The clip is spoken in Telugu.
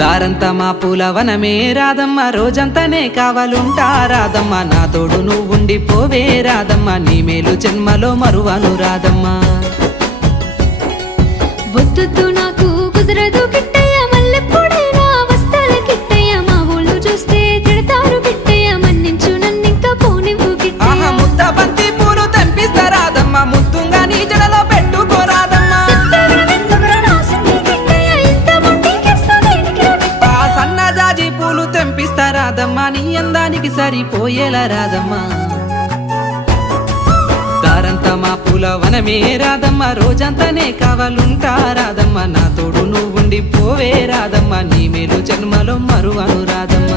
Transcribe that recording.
దారంతా మా పూలవనమే రాదమ్మ, రోజంతానే కావాలుంటా రాదమ్మ, నా తోడు నువ్వుండి పోవే రాదమ్మ, నీ మేలు జన్మలో మరువను రాదమ్మ. వద్దు నాకు కుదరదు కిట్టయ్య, మల్లెప్పుడైనా వస్తాల కిట్టయ్య, మా ఊళ్ళు చూస్తే తిడతారు కిట్టయ్య, మన్నించు నన్నింకా పోనివ్వు కిట్టయ్య. ఆహా ముద్ద బంతి పూలు తెంపిస్తా రాదమ్మ, ముద్దుంగా నీ జడలో పెట్టుకోరాదమ్మ. ఆ సన్నజాజి పూలు తెంపిస్తా రాదమ్మ, నీ అందానికి సరిపోయేలా రాదమ్మ. దారంతా మా పూలవనమే రాదమ్మ, రోజంతానే కావాలుంటా రాదమ్మ, నా తోడు నువ్వుండి పోవే రాదమ్మ, నీ మేలు జన్మలో మరువను రాదమ్మ.